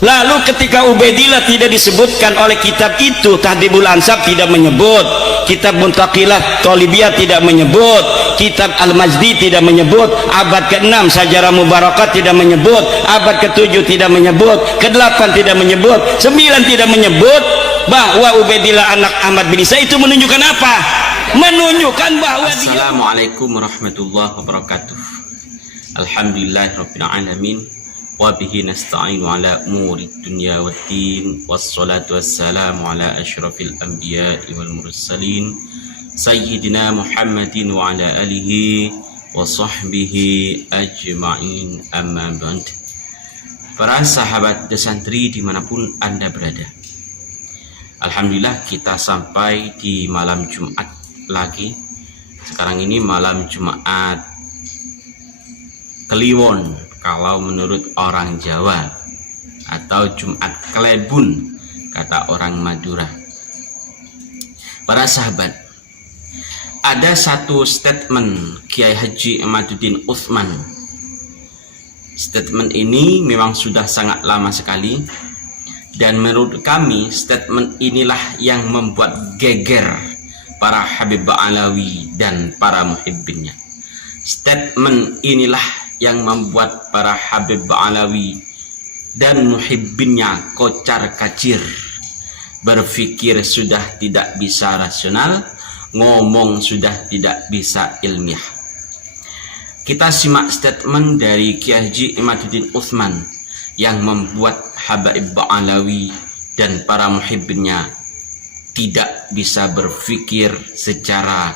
Lalu ketika Ubaidillah tidak disebutkan oleh kitab itu, Tahdhibul Ansab tidak menyebut, kitab Muntaqilah Thalibiyah tidak menyebut, kitab Al-Majdi tidak menyebut, abad ke-6 Sajarah Mubarakat tidak menyebut, abad ke-7 tidak menyebut, ke-8 tidak menyebut, 9 tidak menyebut bahwa Ubaidillah anak Ahmad bin Isa. Itu menunjukkan apa? Menunjukkan bahwa Assalamualaikum warahmatullahi wabarakatuh. Alhamdulillahirabbil alamin. Wa bihi nasta'inu ala umuri dunya waddin, wassalatu wassalamu ala asyrafil anbiya'i wal mursalin sayyidina Muhammadin wa ala alihi wa sahbihi ajma'in, amma ba'd. Para sahabat Desantri dimanapun Anda berada, alhamdulillah kita sampai di malam Jumat lagi. Sekarang ini malam Jumat Kliwon kalau menurut orang Jawa, atau Jumat Klebun kata orang Madura. Para sahabat, ada satu statement Kiai Haji Imaduddin Utsman. Statement ini memang sudah sangat lama sekali, dan menurut kami statement inilah yang membuat geger para Habib Alawi dan para muhibbinnya. Statement inilah yang membuat para Habib Alawi dan muhibbinnya kocar kacir, berpikir sudah tidak bisa rasional, ngomong sudah tidak bisa ilmiah. Kita simak statement dari Kiai Haji Imaduddin Utsman yang membuat Habib Alawi dan para muhibbinnya tidak bisa berpikir secara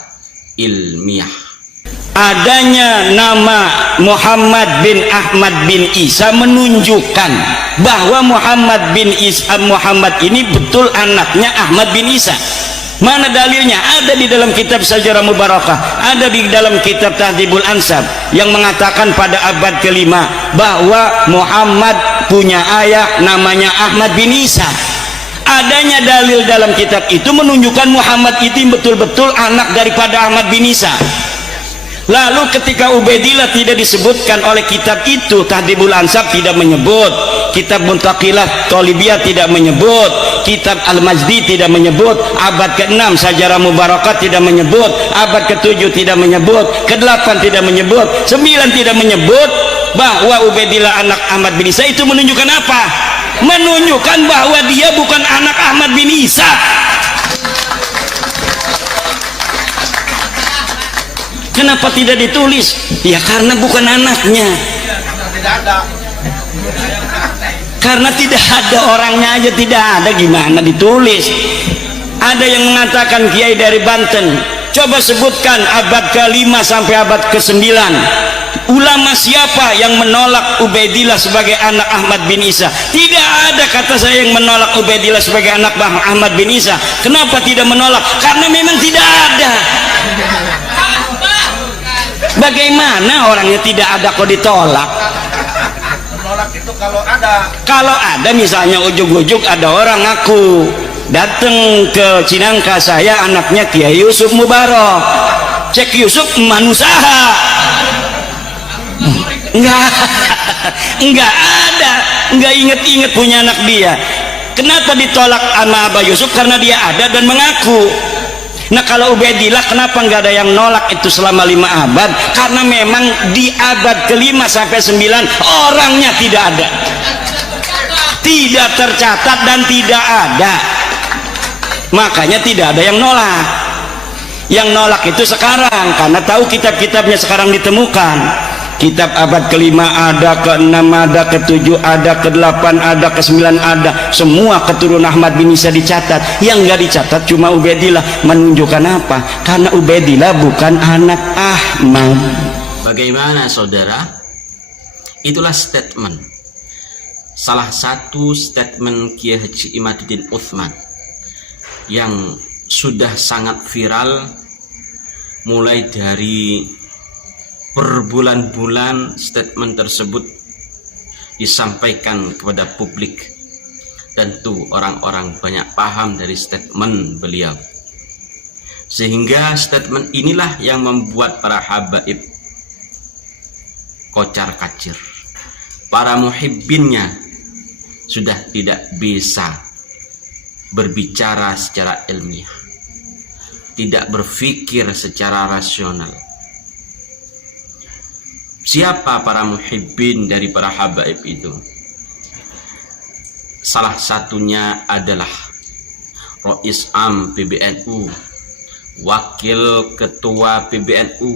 ilmiah. Adanya nama Muhammad bin Ahmad bin Isa menunjukkan bahwa Muhammad ini betul anaknya Ahmad bin Isa. Mana dalilnya? Ada di dalam kitab Sajarah Mubarakah, ada di dalam kitab Tahdhibul Ansab yang mengatakan pada abad ke-5 bahwa Muhammad punya ayah namanya Ahmad bin Isa. Adanya dalil dalam kitab itu menunjukkan Muhammad itu betul-betul anak daripada Ahmad bin Isa. Lalu ketika Ubaidillah tidak disebutkan oleh kitab itu, Tahdhibul Ansab tidak menyebut, kitab Muntaqilah Thalibiyah tidak menyebut, kitab Al-Majdi tidak menyebut, abad ke-6 Sajarah Mubarakat tidak menyebut, abad ke-7 tidak menyebut, ke-8 tidak menyebut, 9 tidak menyebut bahwa Ubaidillah anak Ahmad bin Isa. Itu menunjukkan apa? Menunjukkan bahwa dia bukan anak Ahmad bin Isa. Kenapa tidak ditulis? Ya karena bukan anaknya. Karena tidak ada orangnya aja, tidak ada, gimana ditulis? Ada yang mengatakan Kiai dari Banten, coba sebutkan abad ke-5 sampai abad ke-9 ulama siapa yang menolak Ubaidillah sebagai anak Ahmad bin Isa. Tidak ada kata saya yang menolak Ubaidillah sebagai anak Ahmad bin Isa. Kenapa tidak menolak? Karena memang tidak ada. Bagaimana orangnya tidak ada kok ditolak? Menolak itu kalau ada Misalnya ujuk-ujuk ada orang ngaku datang ke Cinangka, saya anaknya Kiai Yusuf Mubarak. Cek Yusuf manusaha. Enggak ada, enggak inget-inget punya anak dia. Kenapa ditolak sama Abah Yusuf? Karena dia ada dan mengaku. Nah kalau Ubaidillah kenapa nggak ada yang nolak itu selama 5 abad? Karena memang di abad ke-5 sampai 9 orangnya tidak ada, tidak tercatat dan tidak ada, makanya tidak ada yang nolak. Yang nolak itu sekarang karena tahu kitab-kitabnya sekarang ditemukan. Kitab abad ke-5 ada, ke-6 ada, ke-7 ada, ke-8 ada, ke-9 ada, semua keturunan Ahmad bin Isa dicatat. Yang nggak dicatat cuma Ubaidillah. Menunjukkan apa? Karena Ubaidillah bukan anak Ahmad. Bagaimana saudara? Itulah statement, salah satu statement Kiai Haji Imaduddin Utsman yang sudah sangat viral mulai dari berbulan-bulan. Statement tersebut disampaikan kepada publik. Tentu orang-orang banyak paham dari statement beliau, sehingga statement inilah yang membuat para habaib kocar kacir, para muhibbinnya sudah tidak bisa berbicara secara ilmiah, tidak berpikir secara rasional. Siapa para muhibbin dari para habaib itu? Salah satunya adalah Rais Am PBNU, Wakil Ketua PBNU,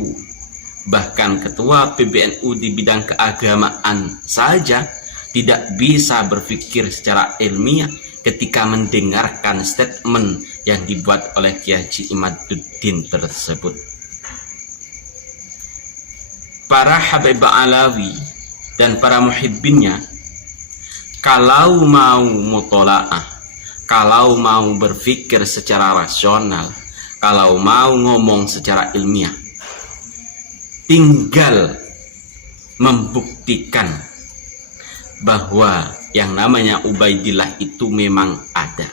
bahkan Ketua PBNU di bidang keagamaan saja tidak bisa berpikir secara ilmiah ketika mendengarkan statement yang dibuat oleh Kiai Haji Imaduddin tersebut. Para Habib Alawi dan para muhibbinnya, kalau mau mutola'ah, kalau mau berpikir secara rasional, kalau mau ngomong secara ilmiah, tinggal membuktikan bahwa yang namanya Ubaidillah itu memang ada.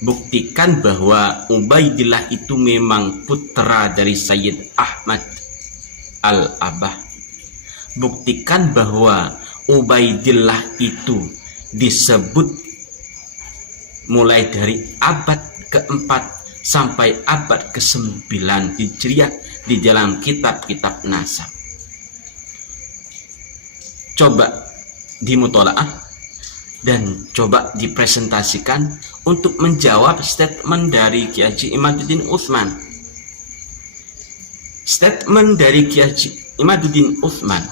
Buktikan bahwa Ubaidillah itu memang putra dari Sayyid Ahmad Al-Abah. Buktikan bahwa Ubaidillah itu disebut mulai dari abad keempat sampai abad ke-9 Hijriah di dalam kitab-kitab nasab. Coba dimutolaah dan coba dipresentasikan untuk menjawab statement dari Kiai Haji Imaduddin Utsman. Statement dari Kiai Haji Imaduddin Utsman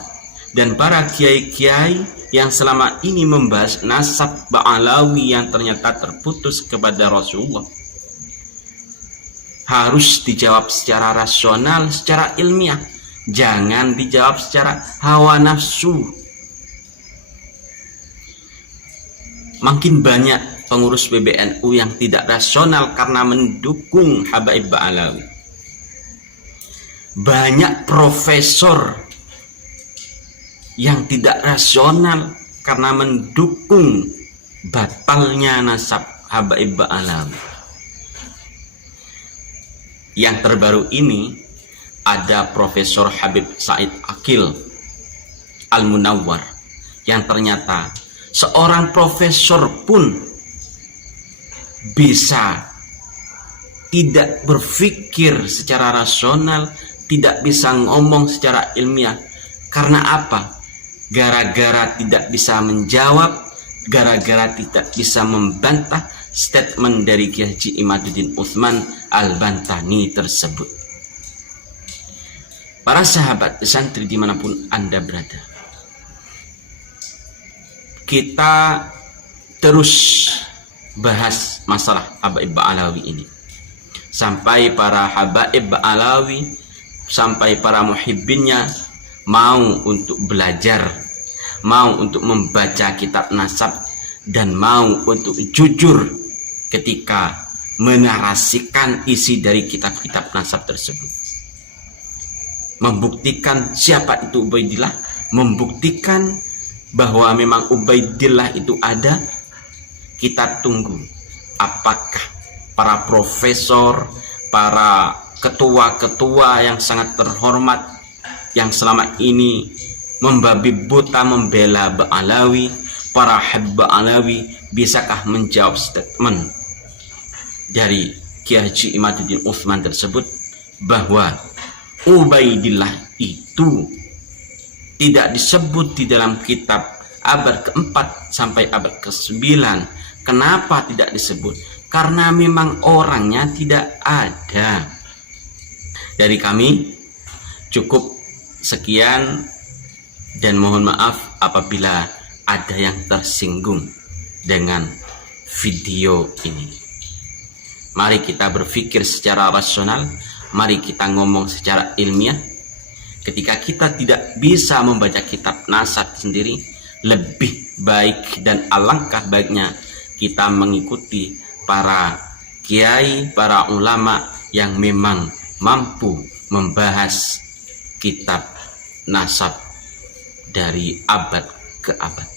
dan para kiai-kiai yang selama ini membahas nasab Ba'alawi yang ternyata terputus kepada Rasulullah harus dijawab secara rasional, secara ilmiah. Jangan dijawab secara hawa nafsu. Makin banyak pengurus PBNU yang tidak rasional karena mendukung Habaib Ba'alawi. Banyak profesor yang tidak rasional karena mendukung batalnya nasab Habaib Ba'alawi. Yang terbaru ini ada Profesor Habib Said Akil Al-Munawwar yang ternyata seorang profesor pun bisa tidak berpikir secara rasional, tidak bisa ngomong secara ilmiah. Karena apa? Gara-gara tidak bisa menjawab, gara-gara tidak bisa membantah statement dari Kiai Haji Imaduddin Utsman Al-Bantani tersebut. Para sahabat santri dimanapun Anda berada, kita terus bahas masalah Habaib Ba'alawi ini sampai para Habaib Ba'alawi, sampai para muhibbinnya mau untuk belajar, mau untuk membaca kitab nasab, dan mau untuk jujur ketika menarasikan isi dari kitab-kitab nasab tersebut. Membuktikan siapa itu Ubaidillah, membuktikan bahwa memang Ubaidillah itu ada. Kita tunggu apakah para profesor, para ketua-ketua yang sangat terhormat yang selama ini membabi buta membela Ba'alawi, para Habib Ba'alawi, bisakah menjawab statement dari Kiai Haji Imaduddin Utsman tersebut bahwa Ubaidillah itu tidak disebut di dalam kitab abad keempat sampai abad ke-9. Kenapa tidak disebut? Karena memang orangnya tidak ada. Dari kami cukup sekian, dan mohon maaf apabila ada yang tersinggung dengan video ini. Mari kita berpikir secara rasional, mari kita ngomong secara ilmiah. Ketika kita tidak bisa membaca kitab nasab sendiri, lebih baik dan alangkah baiknya kita mengikuti para kiai, para ulama yang memang mampu membahas kitab nasab dari abad ke abad.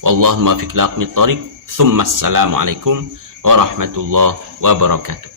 Wallahu muwaffiq ila aqwamit thoriq. Assalamualaikum warahmatullahi wabarakatuh.